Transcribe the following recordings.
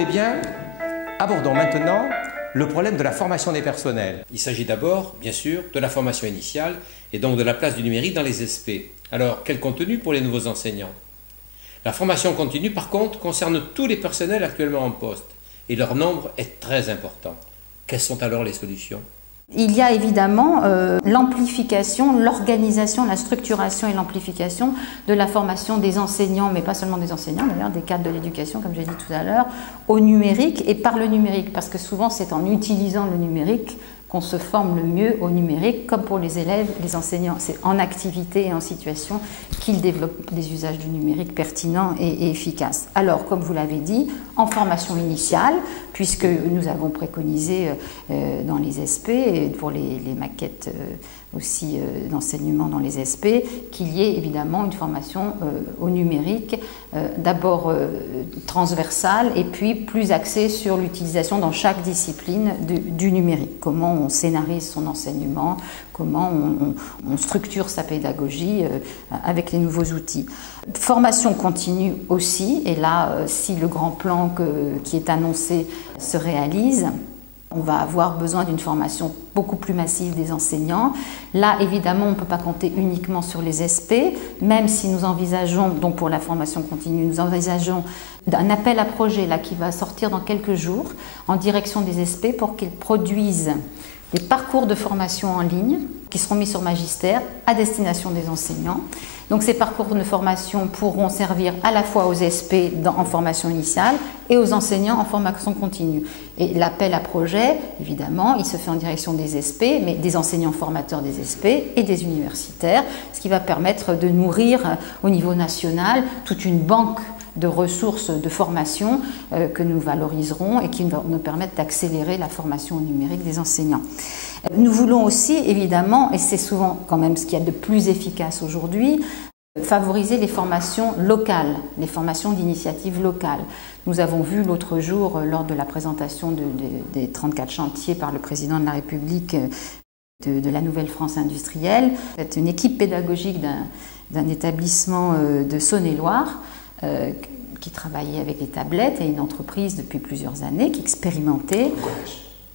voulez bien, abordons maintenant le problème de la formation des personnels. Il s'agit d'abord, bien sûr, de la formation initiale et donc de la place du numérique dans les SP. Alors, quel contenu pour les nouveaux enseignants? La formation continue, par contre, concerne tous les personnels actuellement en poste et leur nombre est très important. Quelles sont alors les solutions? Il y a évidemment l'amplification, l'organisation, la structuration et l'amplification de la formation des enseignants, mais pas seulement des enseignants d'ailleurs, des cadres de l'éducation, comme j'ai dit tout à l'heure, au numérique et par le numérique, parce que souvent c'est en utilisant le numérique qu'on se forme le mieux au numérique, comme pour les élèves, les enseignants, c'est en activité et en situation qu'ils développent des usages du numérique pertinents et efficaces. Alors, comme vous l'avez dit, en formation initiale, puisque nous avons préconisé dans les SP, et pour les maquettes aussi d'enseignement dans les SP, qu'il y ait évidemment une formation au numérique, d'abord transversale et puis plus axée sur l'utilisation dans chaque discipline du numérique. Comment on scénarise son enseignement, comment on structure sa pédagogie avec les nouveaux outils. Formation continue aussi, et là, si le grand plan qui est annoncé se réalise, on va avoir besoin d'une formation beaucoup plus massive des enseignants. Là, évidemment, on ne peut pas compter uniquement sur les SP, même si nous envisageons, donc pour la formation continue, nous envisageons un appel à projet là, qui va sortir dans quelques jours en direction des SP pour qu'ils produisent des parcours de formation en ligne qui seront mis sur Magistère à destination des enseignants. Donc ces parcours de formation pourront servir à la fois aux SP en formation initiale et aux enseignants en formation continue. Et l'appel à projet, évidemment, il se fait en direction des SP, mais des enseignants formateurs des SP et des universitaires, ce qui va permettre de nourrir au niveau national toute une banque de ressources de formation que nous valoriserons et qui vont nous permettre d'accélérer la formation au numérique des enseignants. Nous voulons aussi, évidemment, et c'est souvent quand même ce qu'il y a de plus efficace aujourd'hui, favoriser les formations locales, les formations d'initiative locale. Nous avons vu l'autre jour, lors de la présentation des 34 chantiers par le président de la République de la Nouvelle France industrielle, une équipe pédagogique d'un établissement de Saône-et-Loire qui travaillait avec les tablettes et une entreprise depuis plusieurs années qui expérimentait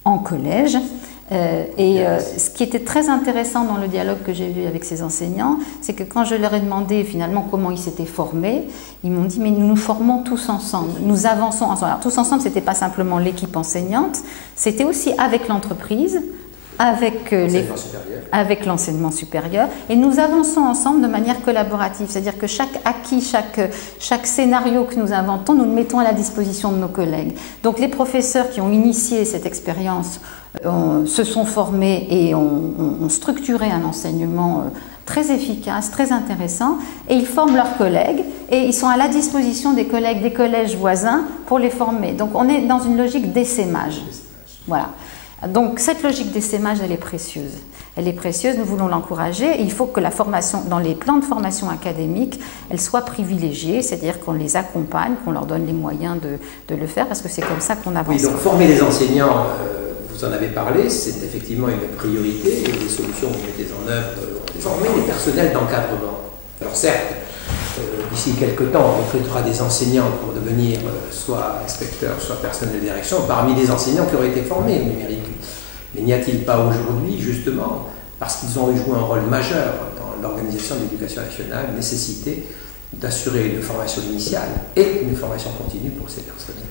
en collège. Ce qui était très intéressant dans le dialogue que j'ai eu avec ces enseignants, c'est que quand je leur ai demandé finalement comment ils s'étaient formés, ils m'ont dit mais nous nous formons tous ensemble, nous avançons ensemble. Alors tous ensemble, c'était pas simplement l'équipe enseignante, c'était aussi avec l'entreprise, avec l'enseignement supérieur, et nous avançons ensemble de manière collaborative, c'est-à-dire que chaque acquis, chaque scénario que nous inventons, nous le mettons à la disposition de nos collègues. Donc les professeurs qui ont initié cette expérience se sont formés et ont structuré un enseignement très efficace, très intéressant, et ils forment leurs collègues et ils sont à la disposition des collègues des collèges voisins pour les former. Donc on est dans une logique d'essaimage. Voilà. Donc cette logique d'essaimage, elle est précieuse. Elle est précieuse, nous voulons l'encourager. Il faut que la formation, dans les plans de formation académique, elle soit privilégiée, c'est-à-dire qu'on les accompagne, qu'on leur donne les moyens de le faire, parce que c'est comme ça qu'on avance. Oui, donc former les enseignants, vous en avez parlé, c'est effectivement une priorité, et les solutions que vous mettez en œuvre, former les personnels d'encadrement. Alors certes, d'ici quelques temps, on recrutera des enseignants pour devenir soit inspecteurs, soit personnel de direction, parmi les enseignants qui auraient été formés au numérique. Mais n'y a-t-il pas aujourd'hui, justement, parce qu'ils ont joué un rôle majeur dans l'organisation de l'éducation nationale, nécessité d'assurer une formation initiale et une formation continue pour ces personnels?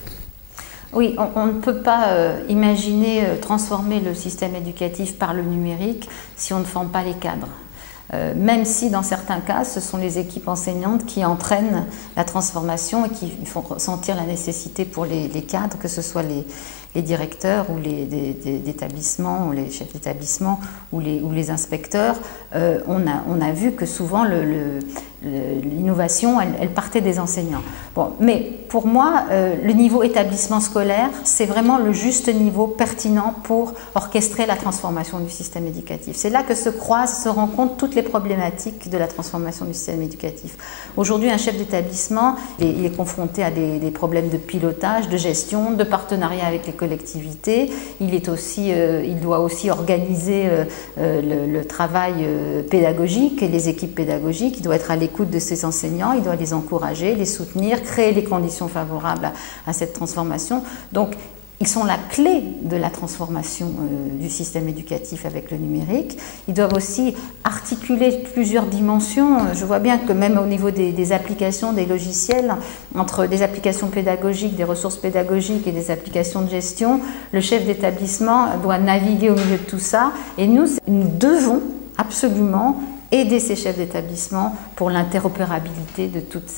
Oui, on ne peut pas imaginer transformer le système éducatif par le numérique si on ne forme pas les cadres. Même si dans certains cas, ce sont les équipes enseignantes qui entraînent la transformation et qui font ressentir la nécessité pour les cadres, que ce soit les directeurs ou les établissements, ou les chefs d'établissement ou les inspecteurs. On a vu que souvent l'innovation, elle partait des enseignants. Bon, mais pour moi, le niveau établissement scolaire, c'est vraiment le juste niveau pertinent pour orchestrer la transformation du système éducatif. C'est là que se rencontrent toutes les problématiques de la transformation du système éducatif. Aujourd'hui, un chef d'établissement, il est confronté à des problèmes de pilotage, de gestion, de partenariat avec les collectivités collectivité. Il doit aussi organiser le travail pédagogique et les équipes pédagogiques. Il doit être à l'écoute de ses enseignants, il doit les encourager, les soutenir, créer les conditions favorables à cette transformation. Donc, ils sont la clé de la transformation du système éducatif avec le numérique. Ils doivent aussi articuler plusieurs dimensions. Je vois bien que même au niveau des applications, des logiciels, entre des applications pédagogiques, des ressources pédagogiques et des applications de gestion, le chef d'établissement doit naviguer au milieu de tout ça. Et nous devons absolument aider ces chefs d'établissement pour l'interopérabilité de toutes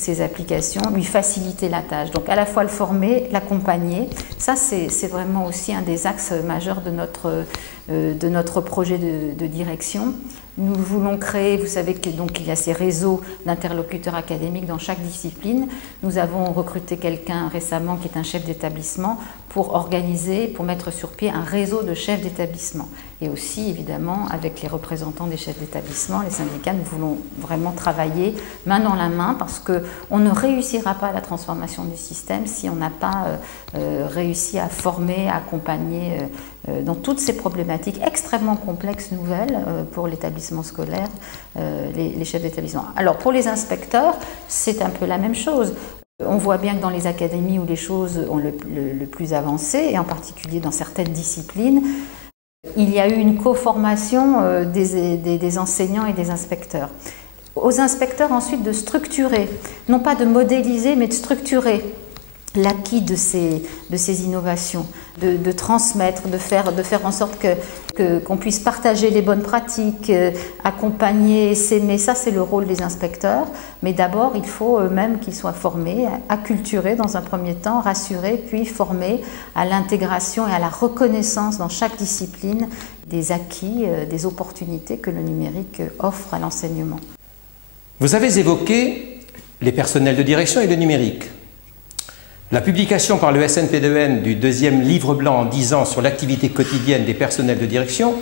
ces applications, lui faciliter la tâche. Donc à la fois le former, l'accompagner, ça c'est vraiment aussi un des axes majeurs de notre projet de direction. Nous voulons créer, vous savez qu'il y a ces réseaux d'interlocuteurs académiques dans chaque discipline. Nous avons recruté quelqu'un récemment qui est un chef d'établissement pour organiser, pour mettre sur pied un réseau de chefs d'établissement. Et aussi, évidemment, avec les représentants des chefs d'établissement, les syndicats, nous voulons vraiment travailler main dans la main parce qu'on ne réussira pas la transformation du système si on n'a pas réussi à former, à accompagner dans toutes ces problématiques extrêmement complexes nouvelles pour l'établissement scolaire, les chefs d'établissement. Alors pour les inspecteurs, c'est un peu la même chose. On voit bien que dans les académies où les choses ont le plus avancé, et en particulier dans certaines disciplines, il y a eu une co-formation des enseignants et des inspecteurs. Aux inspecteurs ensuite de structurer, non pas de modéliser, mais de structurer l'acquis de ces innovations, de transmettre, de faire en sorte qu'on puisse partager les bonnes pratiques, accompagner, s'aimer. Ça, c'est le rôle des inspecteurs. Mais d'abord, il faut eux-mêmes qu'ils soient formés, acculturés dans un premier temps, rassurés, puis formés à l'intégration et à la reconnaissance dans chaque discipline des acquis, des opportunités que le numérique offre à l'enseignement. Vous avez évoqué les personnels de direction et le numérique. La publication par le SNPDEN du deuxième livre blanc en 10 ans sur l'activité quotidienne des personnels de direction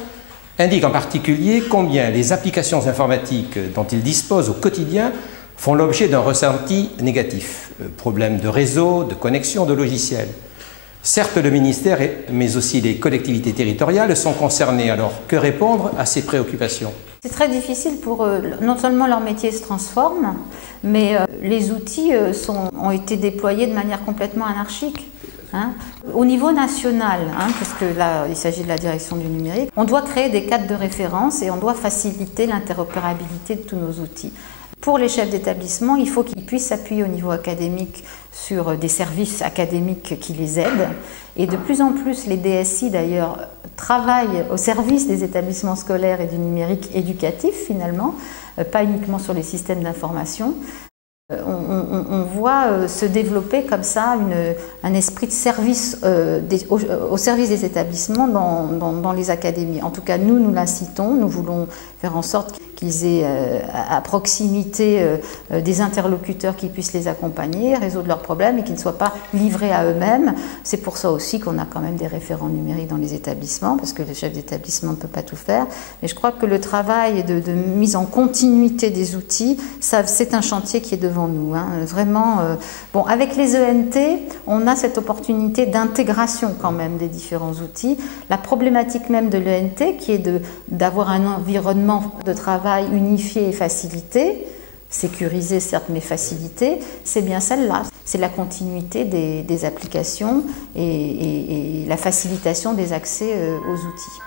indique en particulier combien les applications informatiques dont ils disposent au quotidien font l'objet d'un ressenti négatif. Problèmes de réseau, de connexion, de logiciels. Certes, le ministère, mais aussi les collectivités territoriales sont concernées. Alors, que répondre à ces préoccupations ? C'est très difficile pour eux. Non seulement leur métier se transforme, mais les outils ont été déployés de manière complètement anarchique. Au niveau national, puisque là il s'agit de la direction du numérique, on doit créer des cadres de référence et on doit faciliter l'interopérabilité de tous nos outils. Pour les chefs d'établissement, il faut qu'ils puissent s'appuyer au niveau académique sur des services académiques qui les aident. Et de plus en plus, les DSI d'ailleurs travaillent au service des établissements scolaires et du numérique éducatif finalement, pas uniquement sur les systèmes d'information. On voit se développer comme ça un esprit de service au service des établissements dans les académies. En tout cas, nous l'incitons, nous voulons faire en sorte qu'ils aient à proximité des interlocuteurs qui puissent les accompagner, résoudre leurs problèmes et qu'ils ne soient pas livrés à eux-mêmes. C'est pour ça aussi qu'on a quand même des référents numériques dans les établissements, parce que le chef d'établissement ne peut pas tout faire. Mais je crois que le travail de mise en continuité des outils, c'est un chantier qui est devant nous. Vraiment, bon, avec les ENT, on a cette opportunité d'intégration quand même des différents outils. La problématique même de l'ENT, qui est d'avoir un environnement de travail unifié et facilité, sécurisé certes mais facilité, c'est bien celle-là. C'est la continuité des applications et la facilitation des accès aux outils.